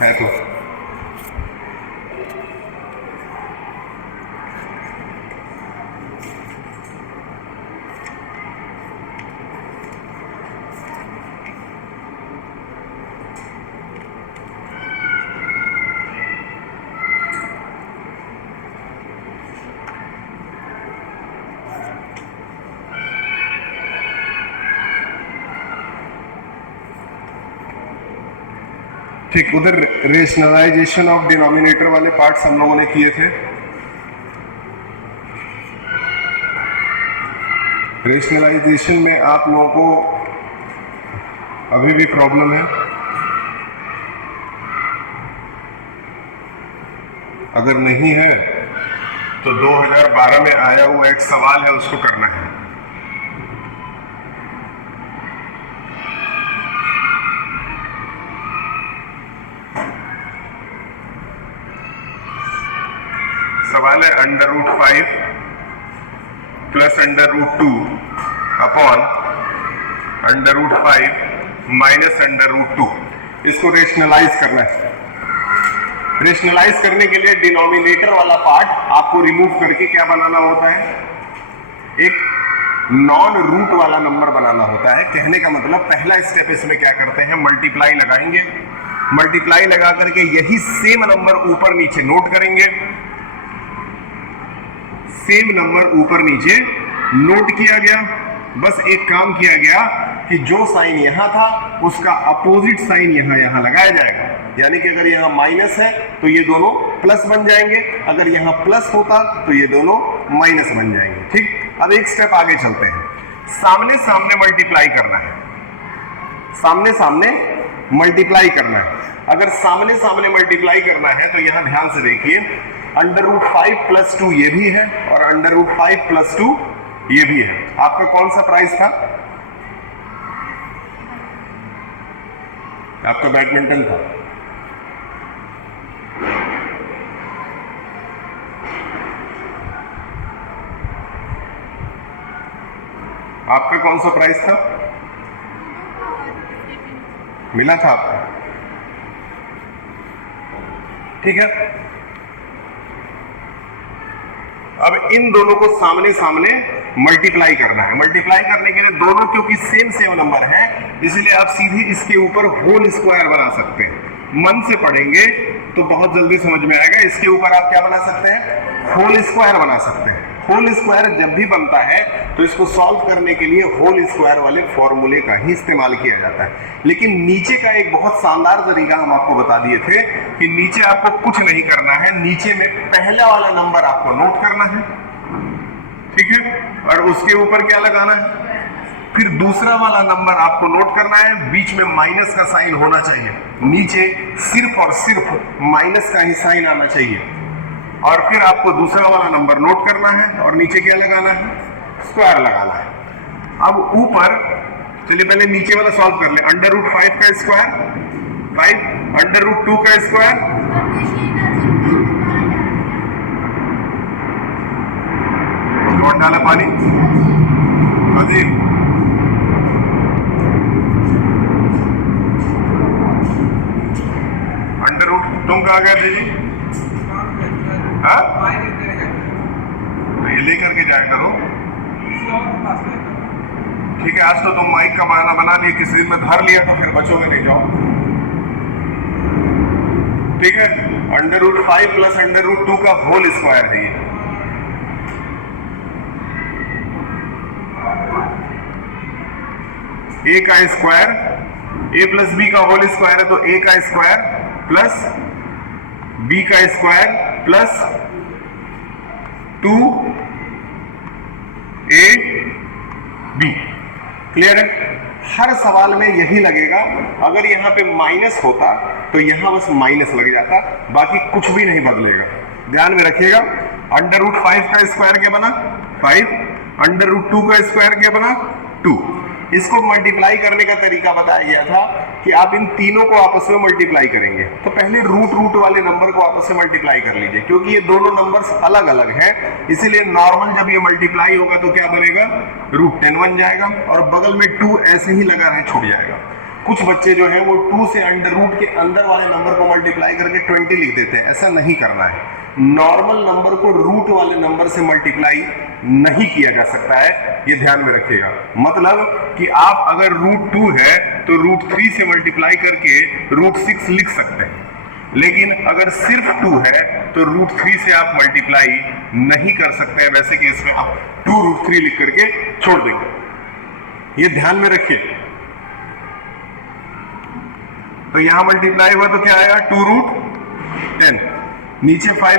है तो ठीक। उधर रेशनलाइजेशन ऑफ डिनोमिनेटर वाले पार्ट्स हम लोगों ने किए थे। रेशनलाइजेशन में आप लोगों को अभी भी प्रॉब्लम है? अगर नहीं है तो 2012 में आया हुआ एक सवाल है, उसको करना है। सवाल है √5 प्लस √2 अपॉन √5 माइनस √2। इसको रेशनलाइज करना है। रेशनलाइज करने के लिए डिनोमिनेटर वाला पार्ट आपको रिमूव करके क्या बनाना होता है? एक नॉन रूट वाला नंबर बनाना होता है। कहने का मतलब पहला स्टेप इसमें क्या करते हैं, मल्टीप्लाई लगाएंगे। मल्टीप्लाई लगा करके यही सेम नंबर ऊपर नीचे नोट करेंगे। सेम नंबर ऊपर नीचे नोट किया गया। बस एक काम किया गया कि जो साइन यहां था उसका अपोजिट साइन यहां लगाया जाएगा। यानी कि अगर यहां माइनस है तो ये दोनों प्लस बन जाएंगे, अगर यहां प्लस होता तो ये दोनों माइनस बन जाएंगे। ठीक। अब एक स्टेप आगे चलते हैं। सामने सामने मल्टीप्लाई करना है। सामने सामने मल्टीप्लाई करना है। अगर सामने सामने मल्टीप्लाई करना है तो यहां ध्यान से देखिए, √5 प्लस 2 ये भी है और √5 प्लस 2 ये भी है। आपका कौन सा प्राइस था? आपका बैडमिंटन था। आपका कौन सा प्राइस था? मिला था आपको? ठीक है। अब इन दोनों को सामने सामने मल्टीप्लाई करना है। मल्टीप्लाई करने के लिए दोनों क्योंकि सेम नंबर है, इसलिए आप सीधे इसके ऊपर होल स्क्वायर बना सकते हैं। मन से पढ़ेंगे तो बहुत जल्दी समझ में आएगा। इसके ऊपर आप क्या बना सकते हैं? होल स्क्वायर बना सकते हैं। होल स्क्वायर जब भी बनता है तो इसको सॉल्व करने के लिए होल स्क्वायर वाले फॉर्मूले का ही इस्तेमाल किया जाता है। लेकिन नीचे का एक बहुत शानदार तरीका हम आपको बता दिए थे कि नीचे आपको कुछ नहीं करना है। नीचे में पहला वाला नंबर आपको नोट करना है, ठीक है, और उसके ऊपर क्या लगाना है? फिर दूसरा वाला नंबर आपको नोट करना है। बीच में माइनस का साइन होना चाहिए। नीचे सिर्फ और सिर्फ माइनस का ही साइन आना चाहिए। और फिर आपको दूसरा वाला नंबर नोट करना है और नीचे क्या लगाना है? स्क्वायर लगाना है। अब ऊपर चलिए पहले नीचे वाला सॉल्व कर ले। √5 का स्क्वायर 5, √2 का स्क्वायर कौन डाला पानी? अजीब। √, तुम कहाँ गए थे जी? हाँ? तो ये लेकर के जाया करो। ठीक है, आज तो तुम माइक का बहाना बना लिए, किसी दिन में धर लिया तो फिर बचोगे नहीं, जाओ। ठीक है, √5 प्लस √2 का होल स्क्वायर है ये। a का स्क्वायर, a प्लस b का होल स्क्वायर है तो a का स्क्वायर प्लस b का स्क्वायर प्लस 2ab। क्लियर है? हर सवाल में यही लगेगा। अगर यहाँ पे माइनस होता तो यहाँ बस माइनस लग जाता, बाकी कुछ भी नहीं बदलेगा। ध्यान में रखिएगा। √5 का स्क्वायर क्या बना? 5, √2 का स्क्वायर क्या बना? 2। इसको मल्टीप्लाई करने का तरीका बताया गया था कि आप इन तीनों को आपस में मल्टीप्लाई करेंगे। तो पहले रूट वाले नंबर को आपस में मल्टीप्लाई कर लीजिए, क्योंकि ये दोनों नंबर्स अलग अलग हैं। इसीलिए नॉर्मल जब ये मल्टीप्लाई होगा तो क्या बनेगा? √10 बन जाएगा और बगल में 2 ऐसे ही लगा रहे छूट जाएगा। कुछ बच्चे जो हैं वो 2 से अंडर रूट के अंदर वाले नंबर को मल्टीप्लाई करके 20 लिख देते हैं। ऐसा नहीं करना है। नॉर्मल नंबर को रूट वाले नंबर से मल्टीप्लाई नहीं किया जा सकता है, ये ध्यान में रखिएगा। मतलब कि आप अगर √2 है तो √3 से मल्टीप्लाई करके √6 लिख सकते हैं, लेकिन अगर सिर्फ 2 है तो √3 से आप मल्टीप्लाई नहीं कर सकते हैं। वैसे केस में आप 2√3 लिख करके छोड़ देंगे, ये ध्यान में रखिए। तो यहां मल्टीप्लाई हुआ तो क्या आएगा 2√10, नीचे 5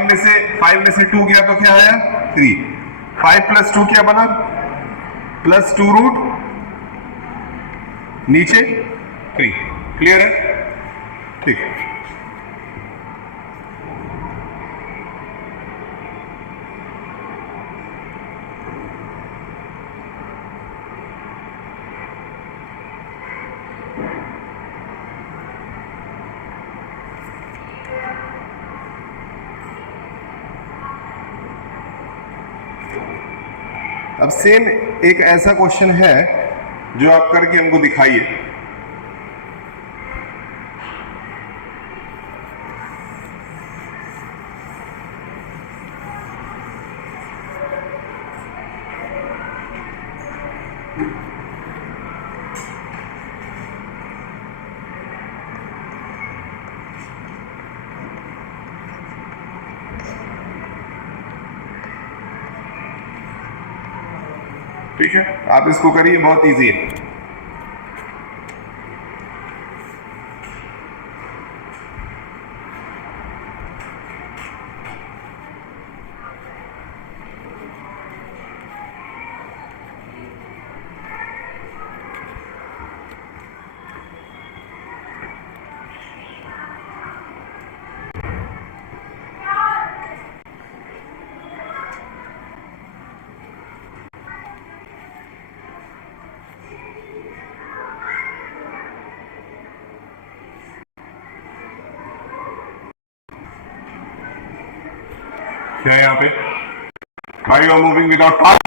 में से 2 गया तो क्या आया 3, 5 + 2 क्या बना +2 नीचे 3। क्लियर है? ठीक है। अब सेम एक ऐसा क्वेश्चन है जो आप करके हमको दिखाइए। ठीक है, आप इसको करिए, बहुत इजी है। क्या है यहाँ पे? Why you are moving without pass?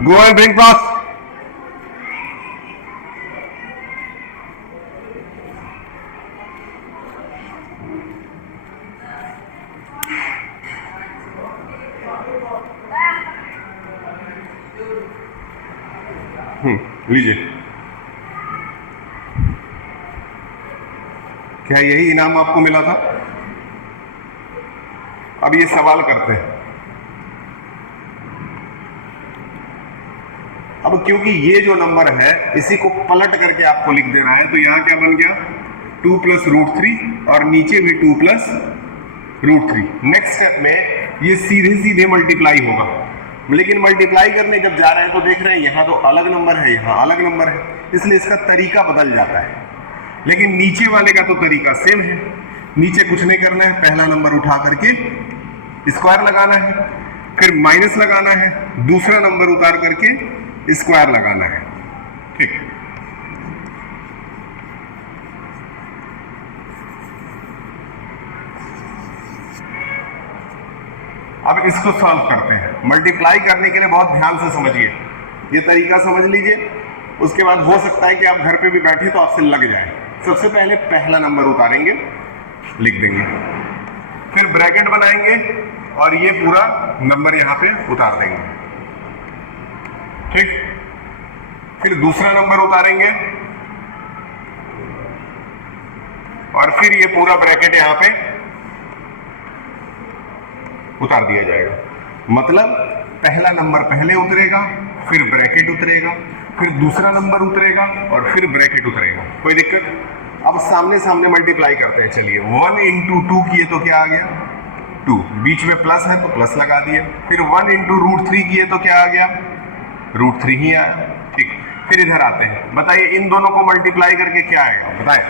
Go and bring pass. लीजिए। क्या यही इनाम आपको मिला था? अब ये सवाल करते हैं। अब क्योंकि ये जो नंबर है इसी को पलट करके आपको लिख देना है, तो यहां क्या बन गया 2 + √3 और नीचे भी 2 + √3। नेक्स्ट स्टेप में ये सीधे सीधे मल्टीप्लाई होगा, लेकिन मल्टीप्लाई करने जब जा रहे हैं तो देख रहे हैं यहां तो अलग नंबर है, यहां अलग नंबर है, इसलिए इसका तरीका बदल जाता है। लेकिन नीचे वाले का तो तरीका सेम है। नीचे कुछ नहीं करना है, पहला नंबर उठा करके स्क्वायर लगाना है, फिर माइनस लगाना है, दूसरा नंबर उतार करके स्क्वायर लगाना है। ठीक, अब इसको सॉल्व करते हैं। मल्टीप्लाई करने के लिए बहुत ध्यान से समझिए, ये तरीका समझ लीजिए, उसके बाद हो सकता है कि आप घर पे भी बैठे तो आपसे लग जाए। सबसे पहले पहला नंबर उतारेंगे, लिख देंगे, फिर ब्रैकेट बनाएंगे और ये पूरा नंबर यहां पे उतार देंगे। ठीक, फिर दूसरा नंबर उतारेंगे और फिर ये पूरा ब्रैकेट यहां पे उतार दिया जाएगा। मतलब पहला नंबर पहले उतरेगा, फिर ब्रैकेट उतरेगा, फिर दूसरा नंबर उतरेगा और फिर ब्रैकेट उतरेगा। कोई दिक्कत? अब सामने सामने मल्टीप्लाई करते हैं। चलिए 1 × 2 किए तो क्या आ गया 2, बीच में प्लस है तो प्लस लगा दिए। फिर 1 × √3 किए तो क्या आ गया √3 ही आया। ठीक, फिर इधर आते हैं, बताइए इन दोनों को मल्टीप्लाई करके क्या आएगा, बताएं।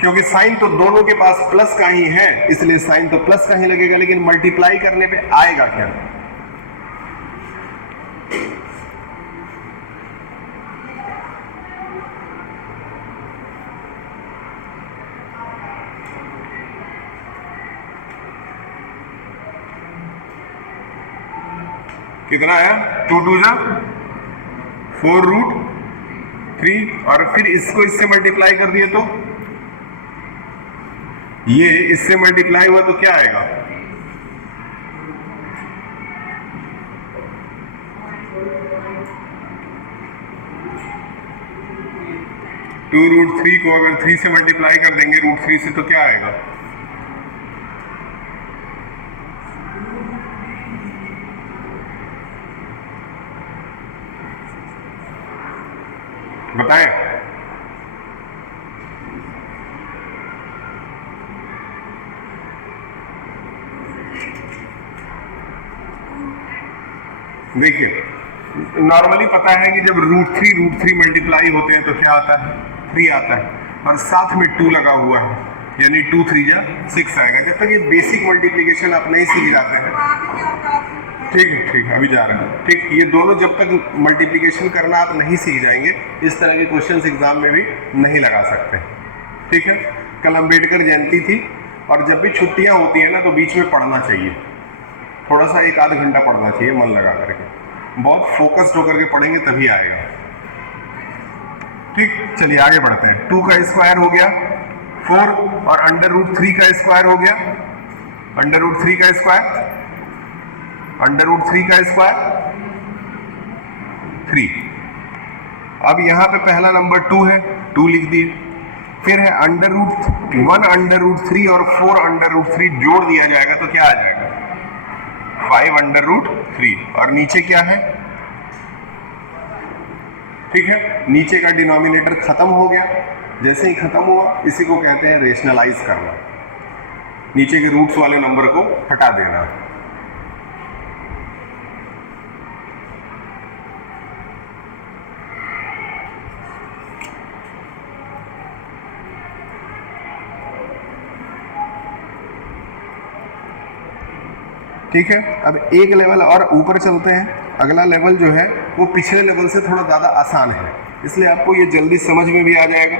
क्योंकि साइन तो दोनों के पास प्लस का ही है, इसलिए साइन तो प्लस का ही लगेगा, लेकिन मल्टीप्लाई करने पे आएगा क्या? कितना आया 2 × 2 = 4 3 और फिर इसको इससे मल्टीप्लाई कर दिए तो ये इससे मल्टीप्लाई हुआ तो क्या आएगा? टू रूट 3 को अगर 3 से मल्टीप्लाई कर देंगे रूट 3 से तो क्या आएगा? बताएं। देखिए नॉर्मली पता है कि जब रूट थ्री मल्टीप्लाई होते हैं तो क्या आता है? 3 आता है और साथ में 2 लगा हुआ है यानी 2 3 जा 6 आएगा। जब तक ये बेसिक मल्टीप्लिकेशन आप नहीं सीख जाते हैं, ठीक है अभी जा रहा है, ठीक, ये दोनों जब तक मल्टीप्लिकेशन करना आप नहीं सीख जाएंगे इस तरह के क्वेश्चंस एग्जाम में भी नहीं लगा सकते। ठीक है, कल अम्बेडकर जयंती थी और जब भी छुट्टियां होती हैं ना तो बीच में पढ़ना चाहिए, थोड़ा सा 1 आध घंटा पढ़ना चाहिए मन लगा करके, बहुत फोकस्ड होकर के पढ़ेंगे तभी आएगा। ठीक, चलिए आगे बढ़ते हैं। 2 का स्क्वायर हो गया 4 और अंडर रूट 3 का स्क्वायर हो गया, अंडर रूट 3 का स्क्वायर, अंडर रूट 3 का स्क्वायर 3। अब यहां पे पहला नंबर 2 है, 2 लिख दिए। फिर है अंडर रूट 1 अंडर रूट 3 और 4 अंडर रूट 3 जोड़ दिया जाएगा तो क्या आ जाएगा? 5 अंडर रूट 3। और नीचे क्या है? ठीक है, नीचे का डिनोमिनेटर खत्म हो गया। जैसे ही खत्म हुआ इसी को कहते हैं रेशनलाइज करना, नीचे के रूट्स वाले नंबर को हटा देना। ठीक है, अब एक लेवल और ऊपर चलते हैं। अगला लेवल जो है वो पिछले लेवल से थोड़ा ज़्यादा आसान है, इसलिए आपको ये जल्दी समझ में भी आ जाएगा।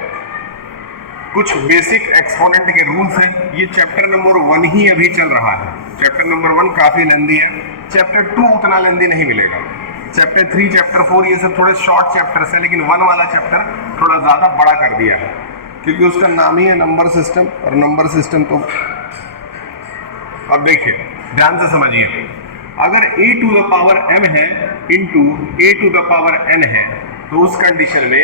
कुछ बेसिक एक्सपोनेंट के रूल्स हैं। ये चैप्टर नंबर 1 ही अभी चल रहा है। चैप्टर नंबर 1 काफ़ी लेंदी है, चैप्टर 2 उतना लेंदी नहीं मिलेगा। चैप्टर 3 चैप्टर 4 ये सब थोड़े शॉर्ट चैप्टर्स हैं, लेकिन 1 वाला चैप्टर थोड़ा ज़्यादा बड़ा कर दिया है क्योंकि उसका नाम ही है नंबर सिस्टम, और नंबर सिस्टम तो अब देखिए ध्यान से समझिए, अगर a to the power m है into a to the power n है तो उस कंडीशन में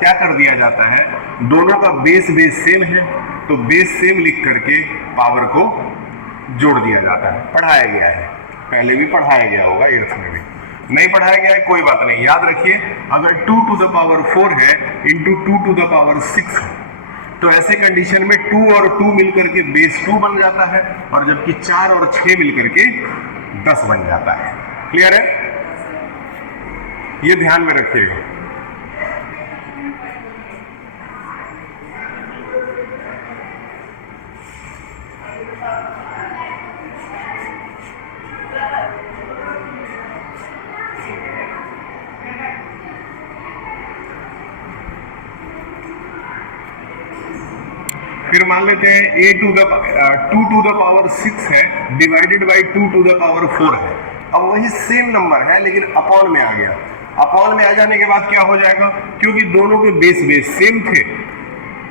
क्या कर दिया जाता है? दोनों का बेस सेम है तो बेस सेम लिख करके पावर को जोड़ दिया जाता है। पढ़ाया गया है, पहले भी पढ़ाया गया होगा, 8th में भी। नहीं पढ़ाया गया है कोई बात नहीं, याद रखिए अगर 2 टू द पावर 4 है इंटू 2 टू द पावर 6 है तो ऐसे कंडीशन में 2 और 2 मिलकर के बेस 2 बन जाता है, और जबकि 4 और 6 मिलकर के 10 बन जाता है। क्लियर है? ये ध्यान में रखिएगा। फिर मान लेते हैं 2 टू द पावर 6 है divided by 2 to the power 4 है। अब वही सेम नंबर है लेकिन अपॉन में आ गया। अपॉन में आ जाने के बाद क्या हो जाएगा? क्योंकि दोनों के बेस सेम थे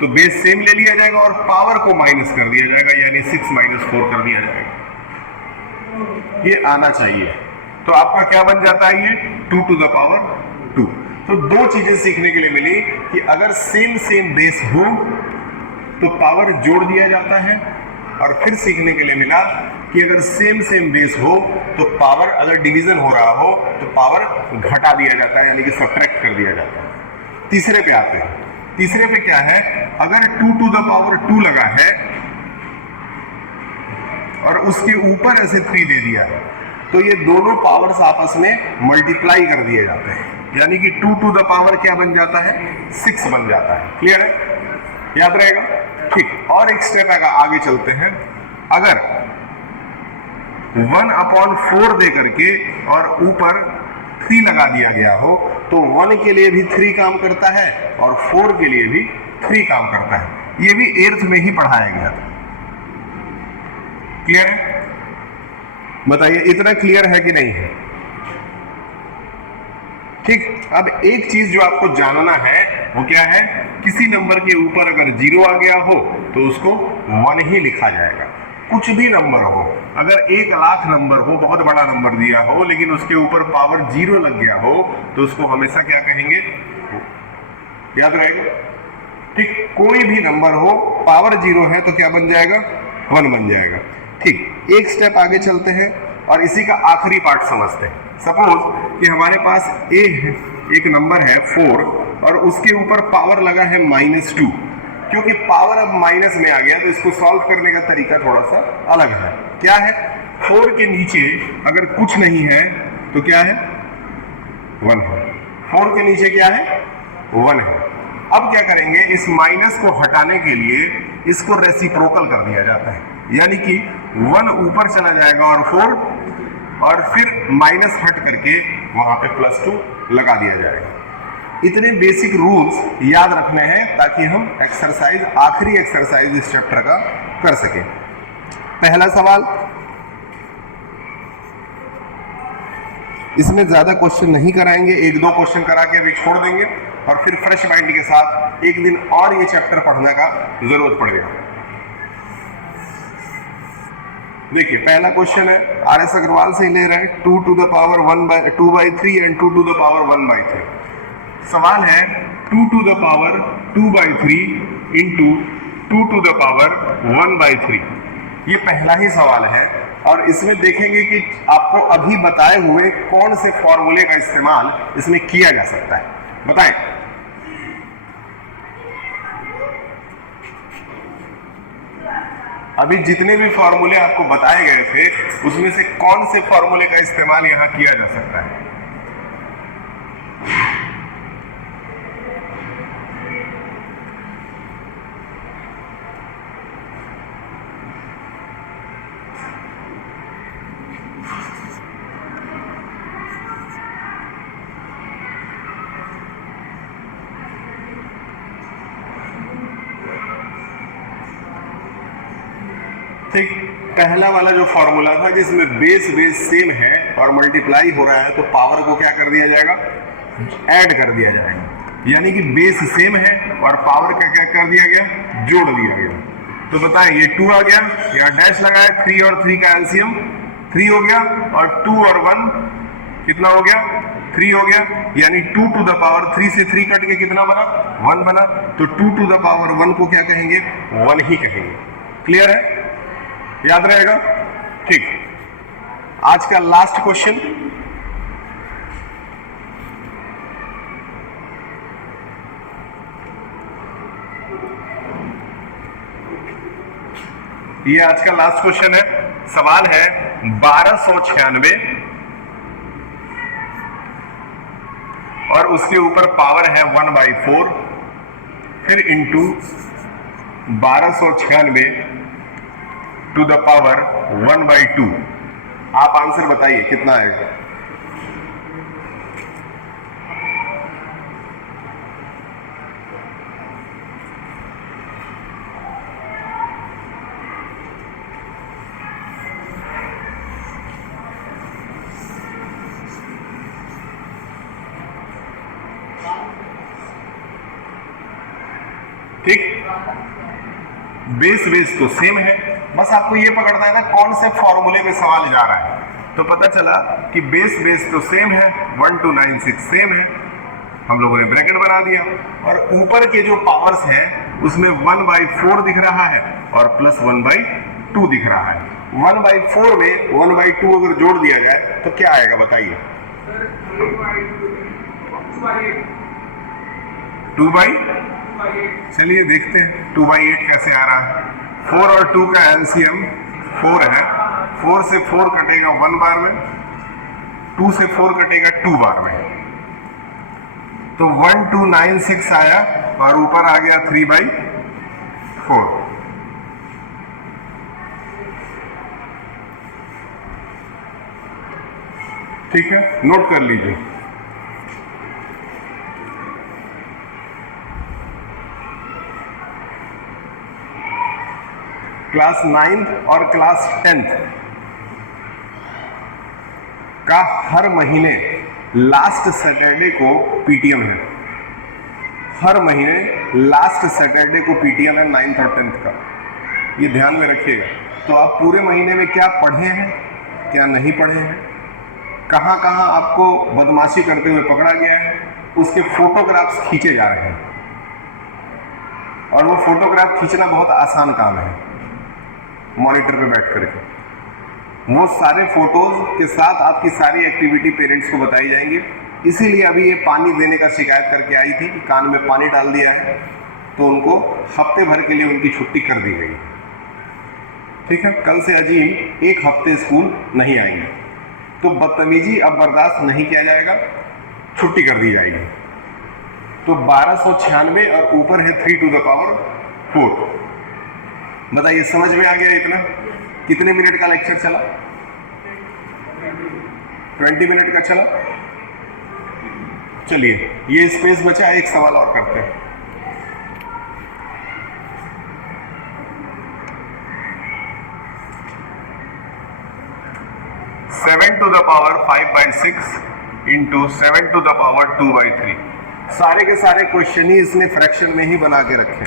तो बेस सेम ले लिया जाएगा और पावर को माइनस कर दिया जाएगा, यानी 6 - 4 कर दिया जाएगा। ये आना चाहिए। तो आपका क्या बन जाता है? ये 2 टू द पावर 2। तो 2 चीजें सीखने के लिए मिली कि अगर सेम बेस हो तो पावर जोड़ दिया जाता है, और फिर सीखने के लिए मिला कि अगर सेम बेस हो तो पावर, अगर डिवीजन हो रहा हो तो पावर घटा दिया जाता है, यानी कि सब्ट्रैक्ट कर दिया जाता है। तीसरे पे आते हैं। तीसरे पे क्या है? अगर 2 टू द पावर 2 लगा है और उसके ऊपर ऐसे 3 दे दिया है तो ये दोनों पावर्स आपस में मल्टीप्लाई कर दिए जाते हैं, यानी कि 2 टू द पावर क्या बन जाता है? 6 बन जाता है। क्लियर है? याद रहेगा? ठीक। और एक स्टेप आगे चलते हैं। अगर 1/4 दे करके और ऊपर 3 लगा दिया गया हो तो 1 के लिए भी 3 काम करता है और 4 के लिए भी 3 काम करता है। ये भी 8th में ही पढ़ाया गया था। क्लियर है? बताइए इतना क्लियर है कि नहीं है? ठीक। अब एक चीज जो आपको जानना है वो क्या है, किसी नंबर के ऊपर अगर 0 आ गया हो तो उसको 1 ही लिखा जाएगा। कुछ भी नंबर हो, अगर 1,00,000 नंबर हो, बहुत बड़ा नंबर दिया हो, लेकिन उसके ऊपर पावर 0 लग गया हो तो उसको हमेशा क्या कहेंगे, याद रहेगा। ठीक, कोई भी नंबर हो, पावर 0 है तो क्या बन जाएगा, 1 बन जाएगा। ठीक, एक स्टेप आगे चलते हैं और इसी का आखिरी पार्ट समझते हैं। सपोज कि हमारे पास एक नंबर है 4 और उसके ऊपर पावर लगा है -2। क्योंकि पावर अब माइनस में आ गया तो इसको सॉल्व करने का तरीका थोड़ा सा अलग है। क्या है, 4 के नीचे अगर कुछ नहीं है तो क्या है, 1 है। 4 के नीचे क्या है, 1 है। अब क्या करेंगे, इस माइनस को हटाने के लिए इसको रेसिप्रोकल कर दिया जाता है, यानी कि 1 ऊपर चला जाएगा और 4, और फिर माइनस हट करके वहां पे +2 लगा दिया जाएगा। इतने बेसिक रूल्स याद रखने हैं ताकि हम एक्सरसाइज, आखिरी एक्सरसाइज इस चैप्टर का कर सके। पहला सवाल, इसमें ज्यादा क्वेश्चन नहीं कराएंगे, 1-2 क्वेश्चन करा के अभी छोड़ देंगे और फिर फ्रेश माइंड के साथ एक दिन और ये चैप्टर पढ़ने का जरूरत पड़ेगा। देखिए पहला क्वेश्चन है, RS अग्रवाल से ले रहे हैं 2 to the power 2/3 and 2 to the power 1/3। सवाल है 2 to the power 2/3 into 2 to the power 1/3। ये पहला ही सवाल है और इसमें देखेंगे कि आपको अभी बताए हुए कौन से फॉर्मूले का इस्तेमाल इसमें किया जा सकता है, बताएं। अभी जितने भी फॉर्मूले आपको बताए गए थे उसमें से कौन से फॉर्मूले का इस्तेमाल यहां किया जा सकता है। ठीक, पहला वाला जो फॉर्मूला था जिसमें बेस सेम है और मल्टीप्लाई हो रहा है तो पावर को क्या कर दिया जाएगा, ऐड कर दिया जाएगा, यानी कि बेस सेम है और पावर का क्या कर दिया गया, जोड़ दिया गया। तो बताएं, ये 2 आ गया, यहाँ डैश लगाया, 3 और 3 का एलसीएम 3 हो गया और 2 और 1 कितना हो गया, 3 हो गया, यानी 2 to the power 3 से 3 कट के कितना बना, 1 बना। तो 2 to the power 1 को क्या कहेंगे, 1 ही कहेंगे। क्लियर है, याद रहेगा। ठीक, आज का लास्ट क्वेश्चन, ये आज का लास्ट क्वेश्चन है। सवाल है 1296 और उसके ऊपर पावर है 1/4, फिर इंटू 1296 टू द पावर 1/2। आप आंसर बताइए कितना आएगा। ठीक, बेस तो सेम है, बस आपको ये पकड़ना है ना कौन से फॉर्मूले में सवाल जा रहा है। तो पता चला कि बेस तो सेम है, 1 to 96 सेम है, हम लोगों ने ब्रैकेट बना दिया और ऊपर के जो पावर्स हैं उसमें 1/4 दिख रहा है और प्लस 1/2 दिख रहा है। 1/4 में 1/2 अगर जोड़ दिया जाए तो क्या आएगा बताइए। 2/8। चलिए देखते हैं 2/8 कैसे आ रहा है। 4 और 2 का एलसीएम 4 है, 4 से 4 कटेगा 1 बार में, 2 से 4 कटेगा 2 बार में, तो 1296 आया और ऊपर आ गया 3/4। ठीक है, नोट कर लीजिए। क्लास 9th और क्लास 10th का हर महीने लास्ट सैटरडे को पीटीएम है। हर महीने लास्ट सैटरडे को पीटीएम है 9th और 10th का, ये ध्यान में रखिएगा। तो आप पूरे महीने में क्या पढ़े हैं, क्या नहीं पढ़े हैं, कहाँ कहाँ आपको बदमाशी करते हुए पकड़ा गया है, उसके फोटोग्राफ्स खींचे जा रहे हैं। और वो फोटोग्राफ खींचना बहुत आसान काम है, मॉनिटर पे बैठ करके। वो सारे फोटोज के साथ आपकी सारी एक्टिविटी पेरेंट्स को बताई जाएंगी। इसीलिए अभी ये पानी देने का शिकायत करके आई थी कि कान में पानी डाल दिया है, तो उनको हफ्ते भर के लिए उनकी छुट्टी कर दी गई। ठीक है, कल से अजीम 1 हफ्ते स्कूल नहीं आएंगे, तो बदतमीजी अब बर्दाश्त नहीं किया जाएगा, छुट्टी कर दी जाएगी। तो 1296 और ऊपर है 3 to the power 4। बताइए समझ में आ गया इतना? कितने मिनट का लेक्चर चला? 20 मिनट का चला। चलिए, ये स्पेस बचा, एक सवाल और करते हैं। Seven to the power 5/6 into 7 to the power 2/3। सारे के सारे क्वेश्चन ही इसने फ्रैक्शन में ही बना के रखे।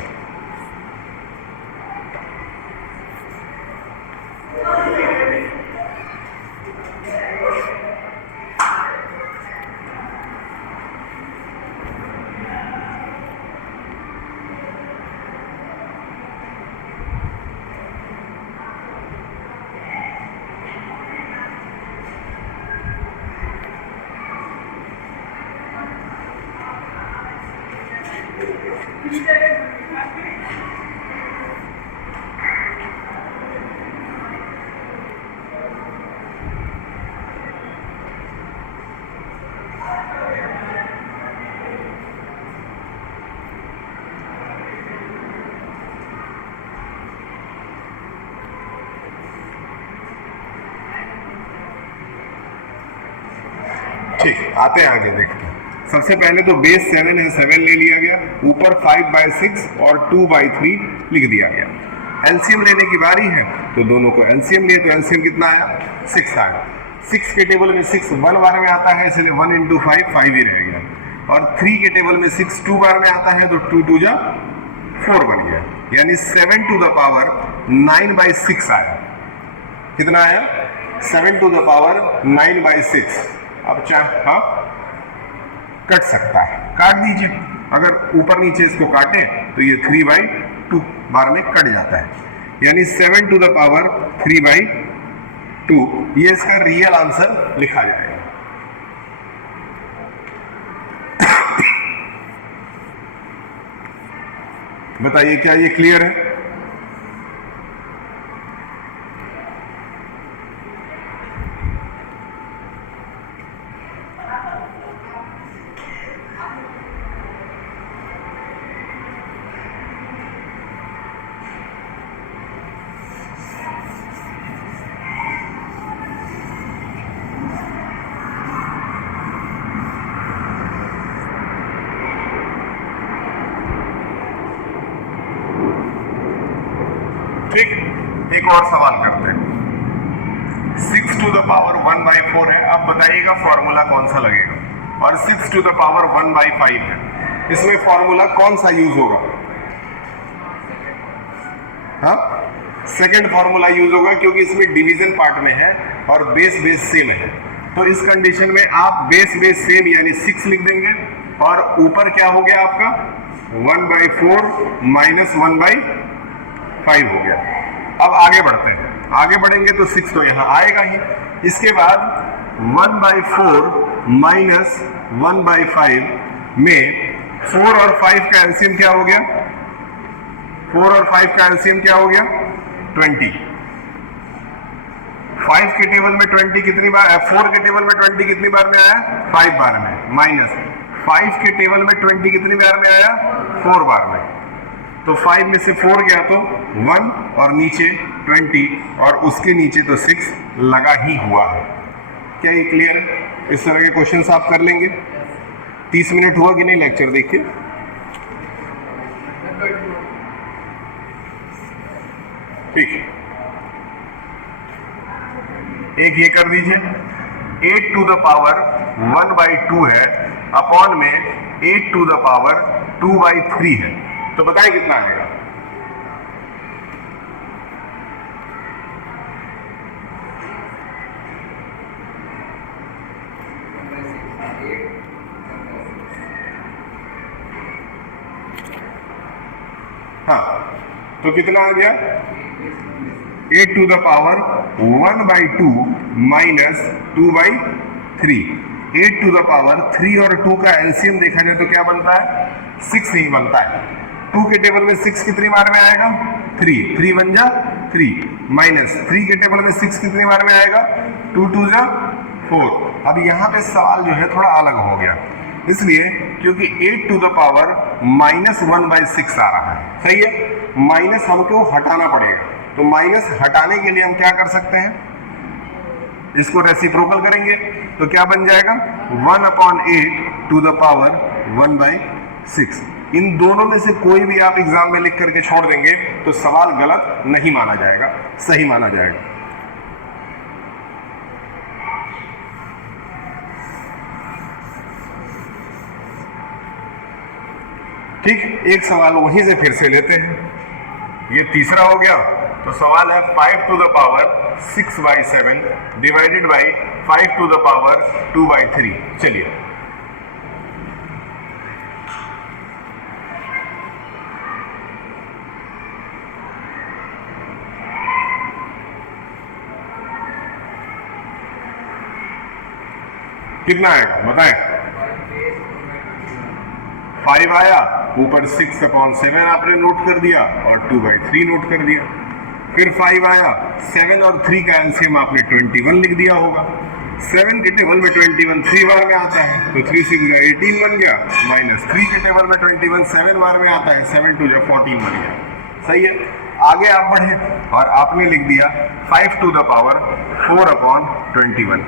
ठीक, आते हैं आगे देखते हैं। सबसे पहले तो बेस 7 है, 7 ले लिया गया, ऊपर 5/6 और 2/3 लिख दिया गया। एलसीएम लेने की बारी है, तो दोनों को एलसीएम लिए, तो एलसीएम कितना आया? 6 आया। 6 के टेबल में 6 1 बार में आता है, इसलिए 1 × 5 5 ही रह गया। और 3 के टेबल में 6 2 बार में आता है, तो 2 2 जा 4 बन गया, यानी 7 to the power 9/6 आया। कितना आया? 7 to the power 9/6। अब चाहे हाँ कट सकता है, काट दीजिए। अगर ऊपर नीचे इसको काटे तो ये 3/2 बार में कट जाता है, यानी 7 to the power 3/2। ये इसका रियल आंसर लिखा जाएगा। बताइए क्या ये क्लियर है? ठीक, एक और सवाल करते हैं। 6 to the power 1/4 है। अब बताइएगा फॉर्मूला कौन सा लगेगा। और 6 to the power 1/5 है, इसमें फॉर्मूला कौन सा यूज होगा? हाँ, सेकेंड फॉर्मूला यूज होगा, क्योंकि इसमें डिवीजन पार्ट में है और बेस सेम है। तो इस कंडीशन में आप बेस सेम यानी 6 लिख देंगे, और ऊपर क्या हो गया आपका? 1/4 - 1/5 हो गया। अब आगे बढ़ते हैं। आगे बढ़ेंगे तो 6 तो यहाँ आएगा ही। इसके बाद 1/4 - 1/5 में 4 और 5 का एलसीएम क्या हो गया? 4 और 5 का एलसीएम क्या हो गया? 20। 5 के टेबल में 20 कितनी बार? 4 के टेबल में 20 कितनी बार में आया? 5 बार में। माइनस 5 के टेबल में 20 कितनी बार में आया? 4 बार में। तो 5 में से 4 गया तो 1 और नीचे 20 और उसके नीचे तो 6 लगा ही हुआ है। क्या ये क्लियर है? इस तरह के क्वेश्चंस आप कर लेंगे। 30 मिनट हुआ कि नहीं लेक्चर? देखिए ठीक है, एक ये कर दीजिए। 8 to the power 1/2 है, अपॉन में 8 to the power 2/3 है। तो बताएं कितना आएगा? हाँ, तो कितना आ गया? 8 to the power 1/2 minus 2/3। 8 to the power 3 और 2 का एलसीएम देखा जाए तो क्या बनता है? 6 ही बनता है। 2 के टेबल में 6 कितनी बार में आएगा? 3 बन जा 3 माइनस 3 के टेबल में 6 कितनी बार में आएगा? 2 2 जा 4। अब यहाँ पे सवाल जो है थोड़ा अलग हो गया, इसलिए क्योंकि 8 to the power -1/6 आ रहा है, सही है? माइनस हमको हटाना पड़ेगा, तो माइनस हटाने के लिए हम क्या कर सकते हैं? इसको रेसिप्रोकल करेंगे तो क्या बन जाएगा? 1/8 to the power 1/6। इन दोनों में से कोई भी आप एग्जाम में लिख करके छोड़ देंगे तो सवाल गलत नहीं माना जाएगा, सही माना जाएगा। ठीक, एक सवाल वहीं से फिर से लेते हैं। ये तीसरा हो गया, तो सवाल है 5 to the power 6/7 divided by 5 to the power 2/3। चलिए, कितना आएगा बताएं? 5 आया, ऊपर 6/7 आपने नोट कर दिया और 2/3 नोट कर दिया। फिर 5 आया, 7 और 3 का एलसीएम आपने 21 लिख दिया होगा। 7 के टेबल में 21 3 बार में आता है, तो 3 6 18 बन गया, माइनस 3 के टेबल में 21 7 बार में आता है, 7 2 14 बन गया। सही है, आगे आप बढ़े और आपने लिख दिया 5 to the power 4/21।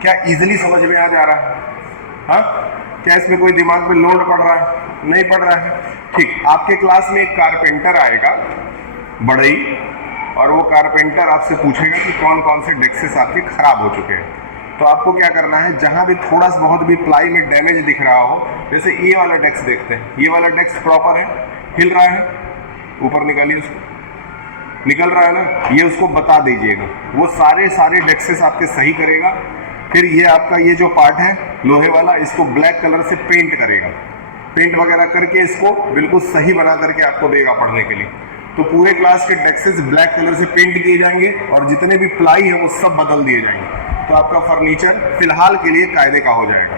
क्या इजिली समझ में आ जा रहा है? हाँ, क्या इसमें कोई दिमाग पे लोड पड़ रहा है? नहीं पड़ रहा है। ठीक, आपके क्लास में एक कारपेंटर आएगा बड़ई, और वो कारपेंटर आपसे पूछेगा कि कौन कौन से डेस्क आपके खराब हो चुके हैं। तो आपको क्या करना है, जहां भी थोड़ा सा बहुत भी प्लाई में डैमेज दिख रहा हो, जैसे ये वाला डेस्क देखते हैं, ये वाला डेस्क प्रॉपर है, हिल रहा है, ऊपर निकालिए उसको, निकल रहा है ना, ये उसको बता दीजिएगा। वो सारे डेस्क आपके सही करेगा। फिर ये आपका ये जो पार्ट है लोहे वाला, इसको ब्लैक कलर से पेंट करेगा, पेंट वगैरह करके इसको बिल्कुल सही बना करके आपको देगा पढ़ने के लिए। तो पूरे क्लास के डेस्क ब्लैक कलर से पेंट किए जाएंगे और जितने भी प्लाई है वो सब बदल दिए जाएंगे, तो आपका फर्नीचर फिलहाल के लिए कायदे का हो जाएगा।